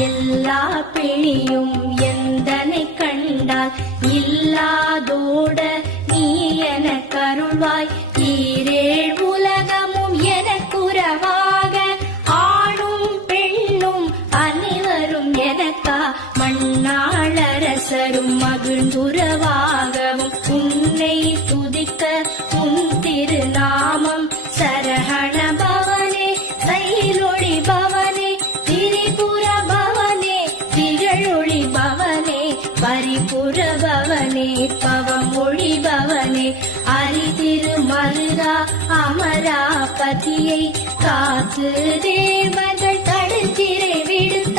எல்லா பிணியும் எந்தனை கண்டால் இல்லாதோட நீ என கருள்வாய். ஈரேழ் உலகமும் எனக்குறவாக ஆணும் பெண்ணும் அனைவரும் எனக்கா மண்ணாளரசரும் மகிழ்ந்துறவாகவும் உன்னை துதிக்க உன் திருநாமம் சரஹண பவனே சைலொளி பவனே திரிபுர பவனே திகழொளி பவனே பரிபுர பவனே பவமொழி பவனே அரிதிருமருகா அமராபதியை காத்து தேவர்கள் தடுத்திரை விடுத்து